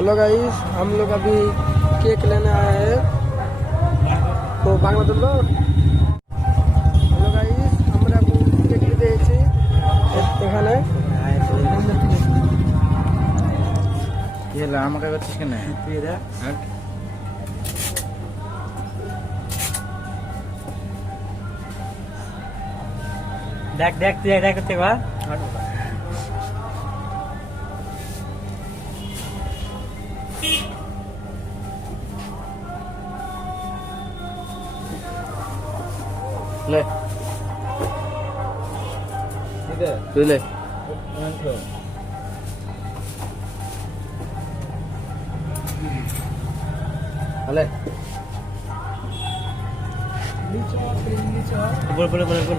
Hello guys, हम लोग अभी केक लेने आए हैं तो बांग्लादेश हेलो गाइस, আমরা কেক নিতে এসেছি এখানে। কি হলো আমাকে করছিস কেন? তুই দেখ দেখ দেখ তুই দেখ করতে বা ले तू ले ले बोल बोल बोल बोल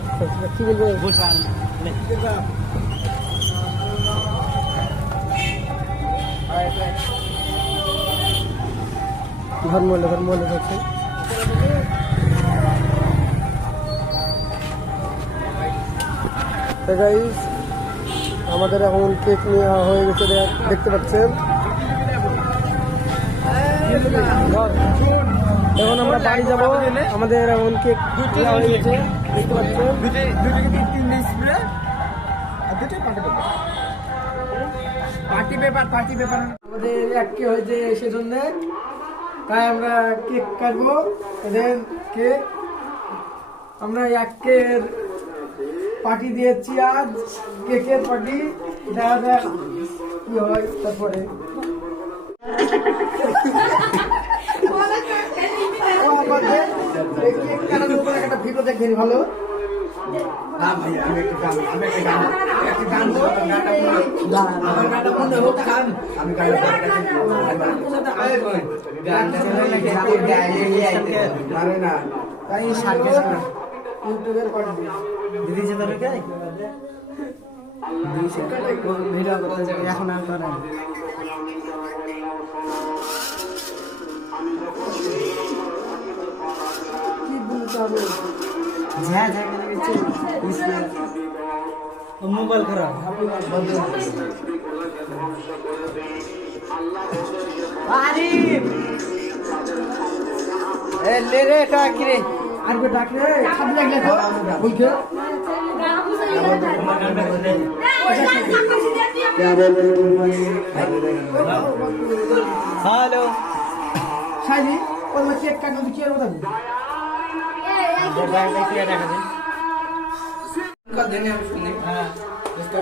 কি বলবো? बोल ले ধর্ম লেখাচ্ছে। তো গাইস, আমাদের এখন কেক নেওয়া হয়ে গেছে, দেখতে পাচ্ছেন। এখন আমরা বাড়ি যাব, আমাদের এখন কেক নেওয়া হয়ে গেছে, দেখতে পাচ্ছেন। আমাদের এক কে হয়েছে সেজন্য, তাই আমরা কেক কাটবো। এদের কেক আমরা এক কের পার্টি দিয়েছি, আজ কেকের পার্টি। দেখা যাক কি হয় তারপরে। একটা ভিডিও দেখে ভালো। ইউটিউবের পার্টি দিদি যে তোর ভিডিও করতে এখন আর করে কি বলতে হবে। মোবাইল খারাপ ले रे टाक रे আর বে টাক রে ছাবি লাগলে তো বুঝছো হ্যালো শালি ওই চেক কাট দিতে কি আর বলবো का देने हम सुनने हां इसका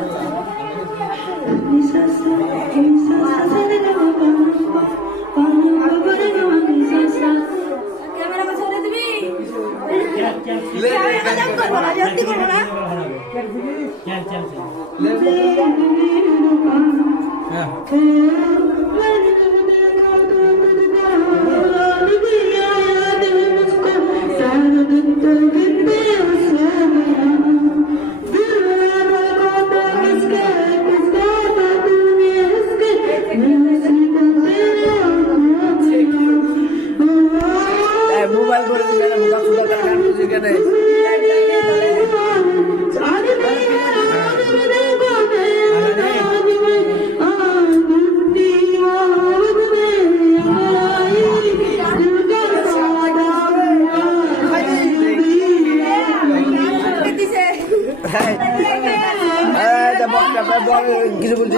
कैमरा को छोड़ दे ले जल्दी करो ना चल ले हां मोबाइल করে দিলে না মুখা ফুলা করে গান বুঝে কেনে কিছু বলছি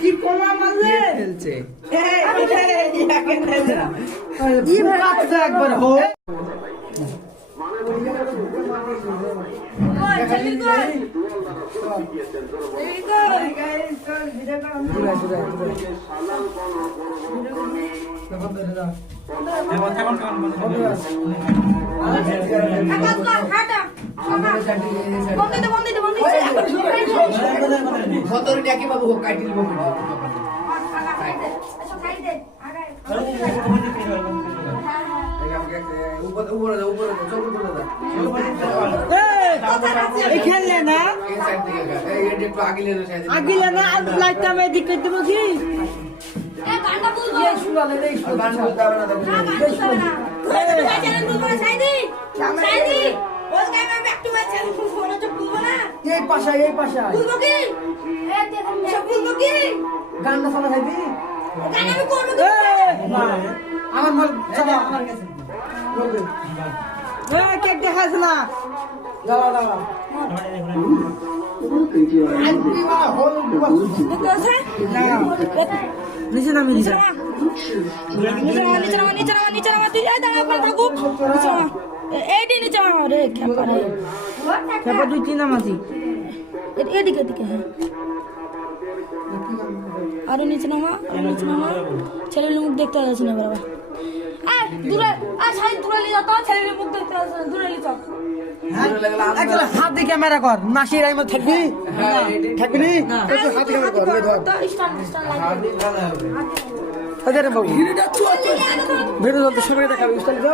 কি কমা মারলে খেলছে একবার হো খেললে না আগিলে না লাইটটা আমি এদিক করে দেবো কি এই পাশায় গানটা শোনা খাইবি গান আমি করবো তো। আমার মাল চালা বলবে কেক দেখাস না দাঁড়া দাঁড়া দেখতে আছে? নিচে নামি নিচে নামা। নিচে নামা। তুই এই দাঁড়া ওখানে থাকুক। নিচে নামা। এইটি নিচে নামা রে, খেপা রে। খেপা তুই তিন নামাছি এদিকে হ্যাঁ। আরো নিচে নামা। ছেলের মুখ দেখতে পাচ্ছি না বাবা। দূরে দূরে নিয়ে যাও, ছেলের মুখ দেখতে পাচ্ছি না, দূরে নিয়ে যাও। হাত দিয়ে ক্যামেরা কর নাসির আইমা থাকবি থাকবি নি একটু হাত ক্যামেরা কর ধর আরে বাবু ভিডিও চলতে শুরু করে দেখাবি স্টাইল তো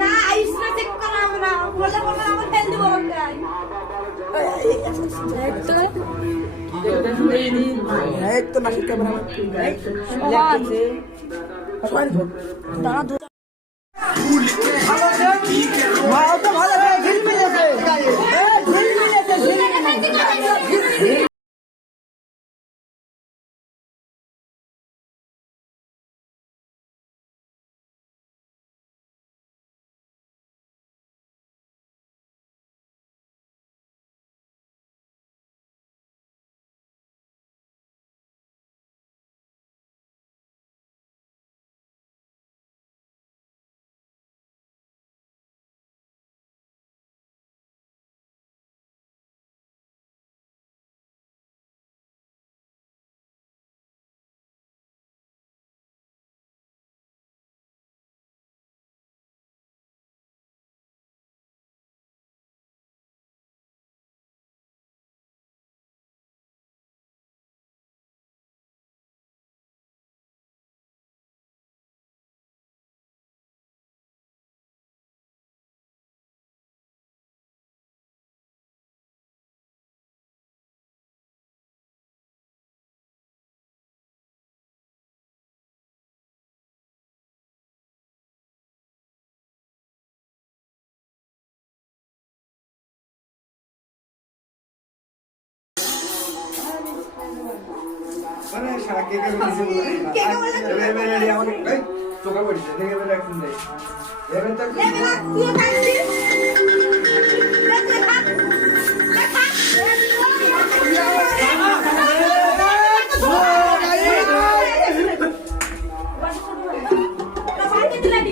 না ইসরা চেক করা হবে না, বলে আমার ফেল দিব ওটাই। এক তো নাসির ক্যামেরা দাঁড়া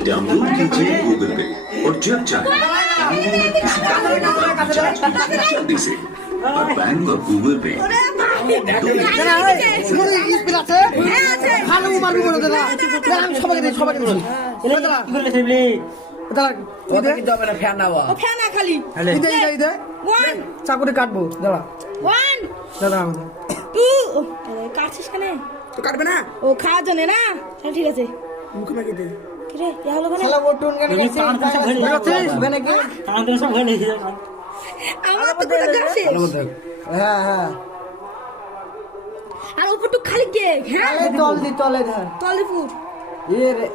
डाउनलोड कीजिए गूगल पे और जब चाहे जल्दी से और बैंक और गूगल पे ভালো মারবি বলে দাদা আমি সবাইকে বলি ফ্যান খালি ওয়ান চাকুরে কাটবো দাদা ওয়ান দাদা টু কাটছিস কেন? তো কাটবে না ও খাওয়ার জন্য না? তাহলে ঠিক আছে। মুখে মাগি দে কিরে এ হলো কেন? শালা ওটুন গানে গেছে বেনে কি আমার তো কোনো গাছে হ্যাঁ হ্যাঁ আর উপরটু খালি কে? হ্যাঁ তলে ধর তলে ফুট এ রে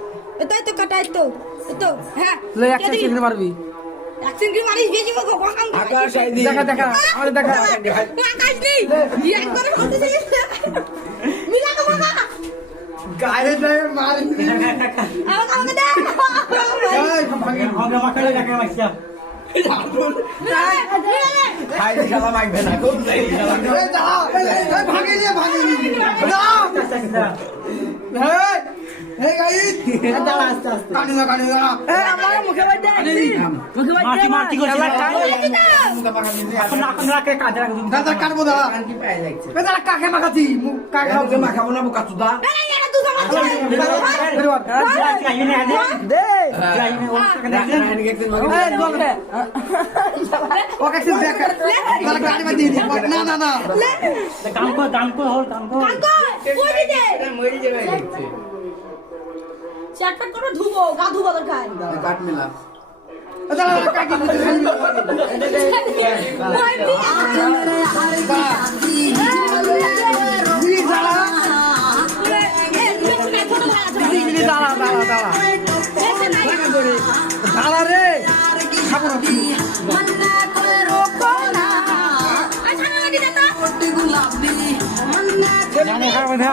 এটাই তো কাটাই তো এতো হ্যাঁ লে একশো চিংড়ি মারবি অ্যাকশন কি মারিস বেশি বকো বকাম দেখা দেখা আমারে দেখা আকাশ নেই এক করে বলতেছিস মিলা তো বকা গায়ে যায় মারি আমাকে দে এই ভাঙি আমরা মাখালে দেখা মাইছা ভাই খেলা মাইবে না কোন যাই খেলা এই যা এই ভাঙি না এই গাইস দাঁড়া আস্তে আস্তে কাটি না এই আমার মুখে বাই দে মুখে বাই দে মাটি করছিস এখন রাখে কাজে রাখো দাদা কাটবো দাদা কি পায় যাচ্ছে এ দাদা কাকে মাখাতি মুখ কাকে কাউকে মাখাবো না বুকা চুদা এই এটা তুই আমার দে রাহানি একদিন মাগি এই বল ওকে সিল দেখ দাদা গাড়ি মে দিয়ে না দাম কো হল দাম কো কই দে মরি যাবে দেখছে চাটপাট করে ধুবো গা ধুবো দরকার কাট মিলা দাদা কাকি দাঁড়া রে খাবো না হবে না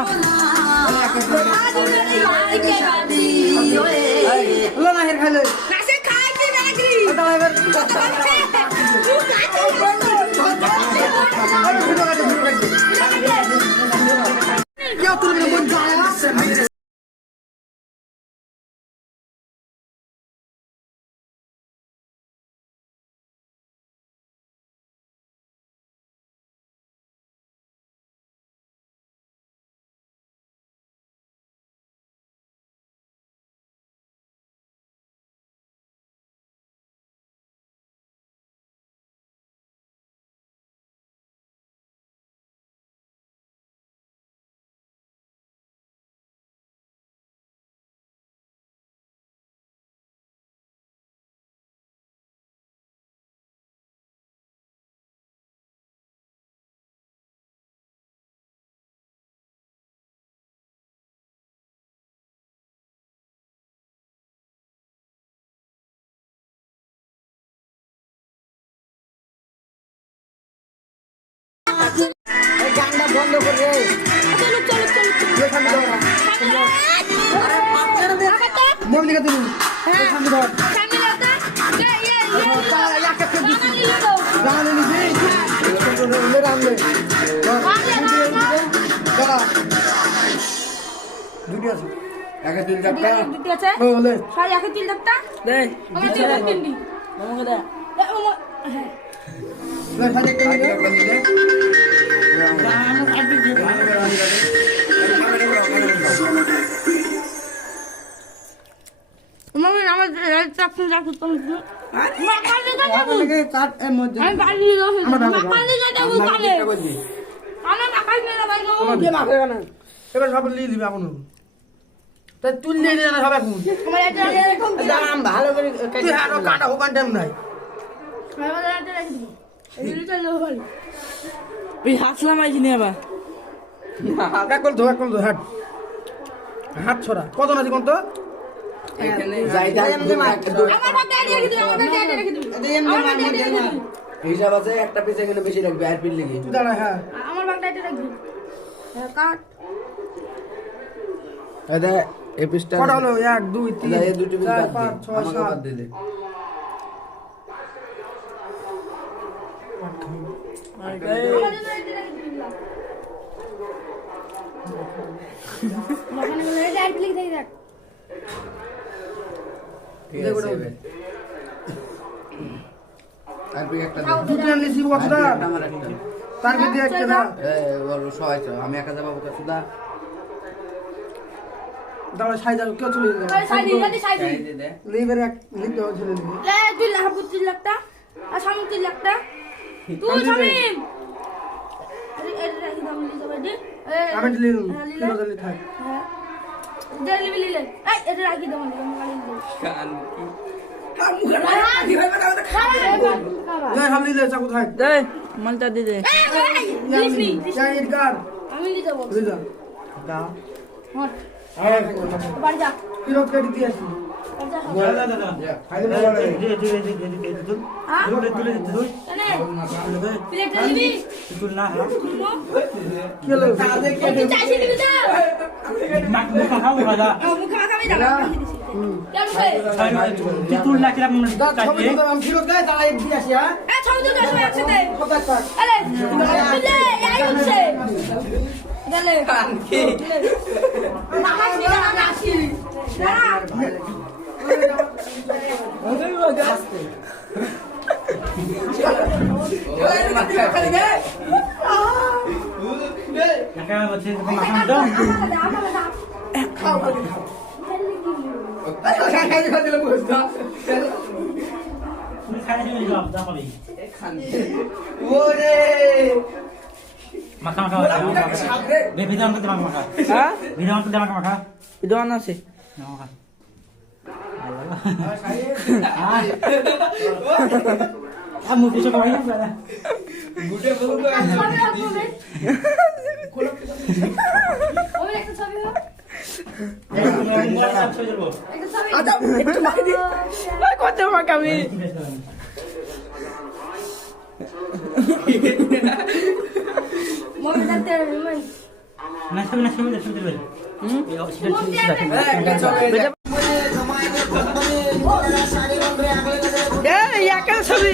হলো না হের খাইলে দাঁড়া এবার কেউ তুলবে না, মন যায়। গানটা বন্ধ করে মন দিকে তুমি সামনে ধর জানা নিবি রামলে দুটি আছে একে তিন চারটা দুটি আছে বলে সাড়ে একে তিন চারটা দে আমার তিন তিনটি মামা দে লে খালি একটা দিলে মামি আমার চাকরি চাকরি তো চাট এর মধ্যে আমি বাড়ি নিয়ে যাবো মাকালি যেতে বল কানে আমার মাকালি মেরা ভাই গো দিয়ে মাখে না এবার সব লিয়ে দিবি এখন তাই তুই লিয়ে দে না সব এখন আমার এটা দাম ভালো করে তুই আর কাটা হোকান টাইম নাই আমার এটা রেখে দিবি এই তো লো ভাই তুই হাসলাম আইছিনি আবার এক কল ধো হাট হাত ছড়া কত আছে কোন তো আমার বাড়ি রেখে দিবি আমার বাড়ি রেখে দিবি আমার বাড়ি রেখে দিবি হিসাব আছে একটা পিস এখানে বেশি রাখবে আর পিল লেগে তুই দাঁড়া হ্যাঁ আমার বাড়ি রেখে দিবি কাট এটা এই পিসটা কটা হলো 1 2 3 এই দুটো পিস 4 বাদ 5 6 দে আমাকে বাদ 7 দে দে আমার জন্য এটা রেখে দিবি মাখানে বলে এটা আইট লিখে দেখ ঠিক আছে আর পিস একটা দে তুই তো নিছি কতটা আর একটা আমার একটা তার ভিতরে একটা দাও এই বড় সবাই তো আমি একা যাবো ওকে সুদা দাঁড়া সাই যাও কেউ চলে যাবে সাইডি এটা সাইডি এই দে দে লিভার এক লিখ দাও চলে যাবে লে তুই লাহাবু 3 লাখটা আর সামনে 3 লাখটা তুই শামিম এটা রেখে দাও লিখে বাড়ি আমি লিখ কিলো দিলে থাক হ্যাঁ জেলি বিলি লে এই এটা রাখি দাও আমি গালি দিই কান লে হামলি দে চাকু থাক দে মালটা দে দে চাই এডগার আমি লিখে বল বুঝলা দাও হট আরে বাড়ি যা কিলো কেটে দিয়েছি দাদা হ্যাঁ তুলে দে তুই কেন প্লেট দিবি তুই না কি হলো তুই চাইছিস দিবি তো মাক মুখ খাও দাদা মুখ মাখাবি দাও কেন ভাই তুই না কিরকম ছবি তো আমি কিলো দেয় তারা এক দিয়ে আসি হ্যাঁ এই ছবি তো আসবে একসাথে কত টাকা আরে তুলে এই হচ্ছে দলে কান কি মাখাস নি না আসি দেখা হচ্ছে মাখান দাও তুমি খাই দিবি জব যা পাবি ওরে মাখা মাখা বেবি দাম কত মাখা হ্যাঁ বিধান কত মাখা দোকান আছে মাখা আমি কিছু করি না গুটে বলু তো ওই একটা ছবি হোক আচ্ছা একটু মাকে দি কত মাকে আমি মই যাতে মই না ছবি না ছবি ছবি দেবে একটা ছবি এই একা ছবি